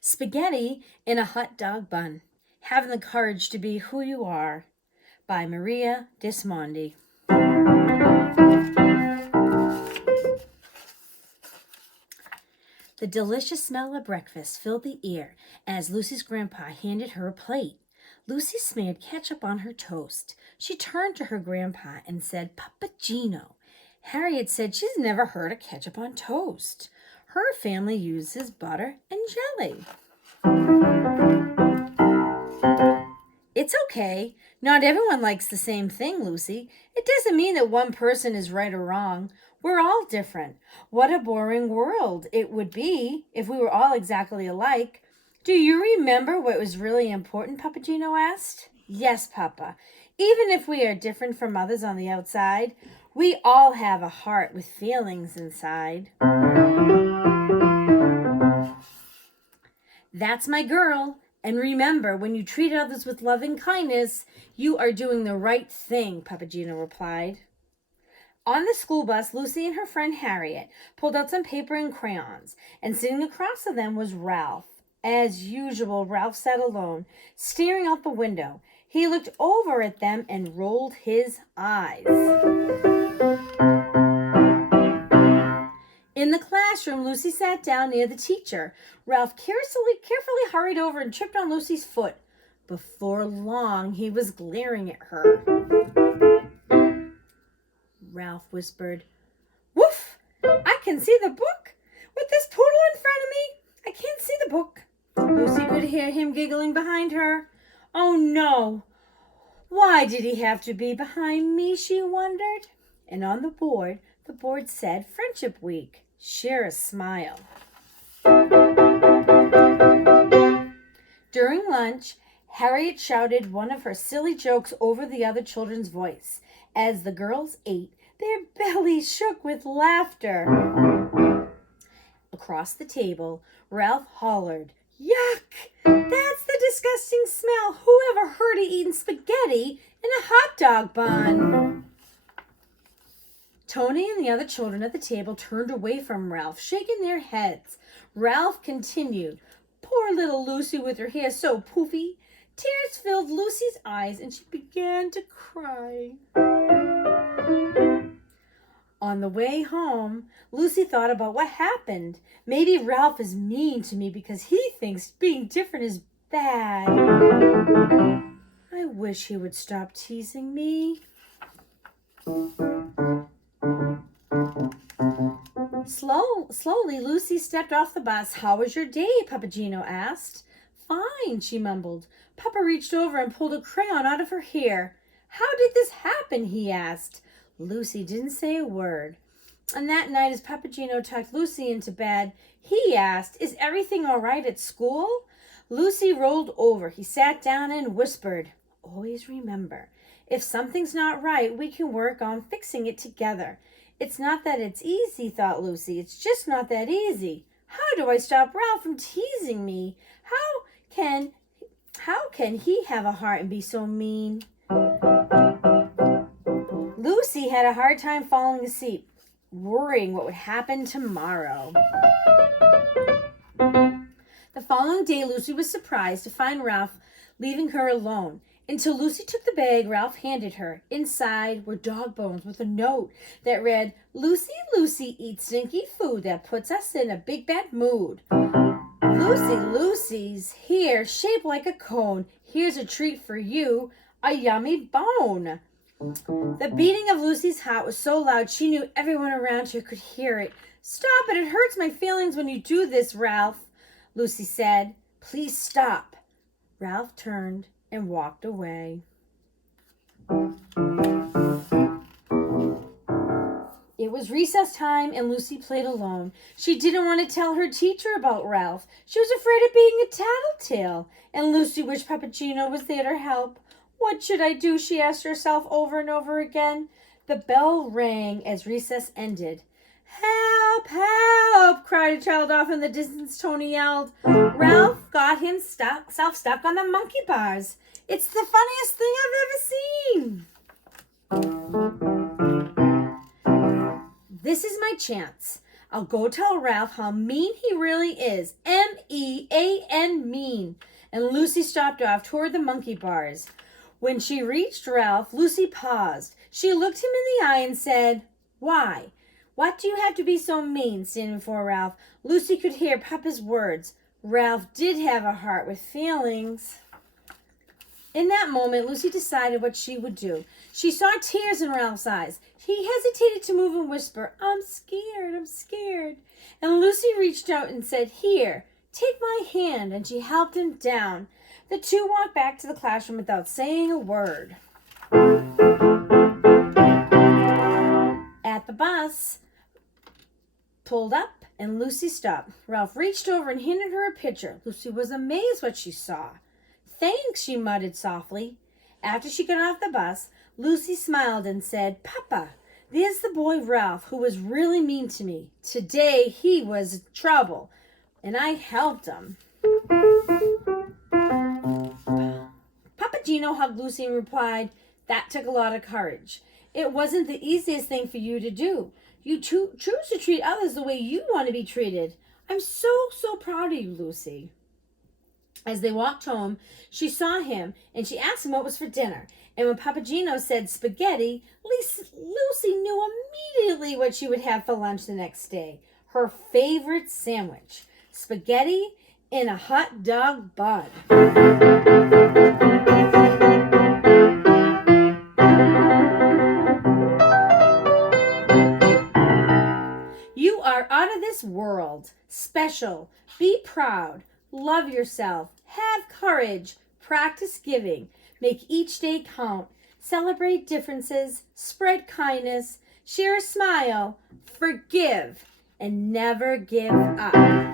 Spaghetti in a Hot Dog Bun. Having the Courage to Be Who You Are by Maria Dismondy. The delicious smell of breakfast filled the air as Lucy's grandpa handed her a plate. Lucy smeared ketchup on her toast. She turned to her grandpa and said, "Papagino." Harriet said she's never heard of ketchup on toast. Her family uses butter and jelly. It's okay. Not everyone likes the same thing, Lucy. It doesn't mean that one person is right or wrong. We're all different. What a boring world it would be if we were all exactly alike. Do you remember what was really important, Papagino asked. Yes, Papa. Even if we are different from others on the outside, we all have a heart with feelings inside. That's my girl. And remember, when you treat others with loving kindness, you are doing the right thing, Papagino replied. On the school bus, Lucy and her friend Harriet pulled out some paper and crayons, and sitting across from them was Ralph. As usual, Ralph sat alone, staring out the window. He looked over at them and rolled his eyes. In the classroom, Lucy sat down near the teacher. Ralph carefully hurried over and tripped on Lucy's foot. Before long, he was glaring at her. Ralph whispered, "Woof! I can see the book. With this poodle in front of me, I can't see the book." Lucy could hear him giggling behind her. "Oh, no. Why did he have to be behind me?" she wondered. And on the board said Friendship Week. Share a smile. During lunch, Harriet shouted one of her silly jokes over the other children's voice. As the girls ate, their bellies shook with laughter. Across the table, Ralph hollered, "Yuck! That's the disgusting smell. Who ever heard of eating spaghetti in a hot dog bun?" Tony and the other children at the table turned away from Ralph, shaking their heads. Ralph continued, "Poor little Lucy with her hair so poofy." Tears filled Lucy's eyes and she began to cry. On the way home, Lucy thought about what happened. Maybe Ralph is mean to me because he thinks being different is bad. I wish he would stop teasing me. Slowly, Lucy stepped off the bus. "How was your day?" Papagino asked. "Fine," she mumbled. Papa reached over and pulled a crayon out of her hair. "How did this happen?" he asked. Lucy didn't say a word. And that night, as Papagino tucked Lucy into bed, he asked, "Is everything all right at school?" Lucy rolled over. He sat down and whispered, "Always remember, if something's not right, we can work on fixing it together." It's not that it's easy, thought Lucy. It's just not that easy. How do I stop Ralph from teasing me? How can he have a heart and be so mean? Lucy had a hard time falling asleep, worrying what would happen tomorrow. The following day, Lucy was surprised to find Ralph leaving her alone. Until Lucy took the bag Ralph handed her. Inside were dog bones with a note that read, "Lucy, Lucy eats stinky food that puts us in a big bad mood. Lucy's here shaped like a cone. Here's a treat for you, a yummy bone." The beating of Lucy's heart was so loud she knew everyone around her could hear it. "Stop it, it hurts my feelings when you do this, Ralph," Lucy said. "Please stop." Ralph turned and walked away. It was recess time and Lucy played alone. She didn't want to tell her teacher about Ralph. She was afraid of being a tattletale, and Lucy wished Papagino was there to help. What should I do? She asked herself over and over again. The bell rang as recess ended. "Help, help," cried a child off in the distance. Tony yelled. Ralph got himself stuck on the monkey bars. "It's the funniest thing I've ever seen." "This is my chance. I'll go tell Ralph how mean he really is. M-E-A-N, mean. And Lucy stopped off toward the monkey bars. When she reached Ralph, Lucy paused. She looked him in the eye and said, "Why? What do you have to be so mean?" Standing before Ralph, Lucy could hear Papa's words. Ralph did have a heart with feelings. In that moment, Lucy decided what she would do. She saw tears in Ralph's eyes. He hesitated to move and whisper, "I'm scared, I'm scared." And Lucy reached out and said, "Here, take my hand," and she helped him down. The two walked back to the classroom without saying a word. At the bus pulled up and Lucy stopped. Ralph reached over and handed her a picture. Lucy was amazed what she saw. "Thanks," she muttered softly. After she got off the bus, Lucy smiled and said, "Papa, there's the boy Ralph who was really mean to me. Today he was trouble, and I helped him." Papa Gino hugged Lucy and replied, "That took a lot of courage. It wasn't the easiest thing for you to do. You choose to treat others the way you want to be treated. I'm so proud of you, Lucy." As they walked home, she saw him and she asked him what was for dinner. And when Papa Gino said spaghetti, Lucy knew immediately what she would have for lunch the next day. Her favorite sandwich, spaghetti in a hot dog bun. You are out of this world. Special. Be proud. Love yourself. Have courage. Practice giving. Make each day count. Celebrate differences. Spread kindness. Share a smile. Forgive. And never give up.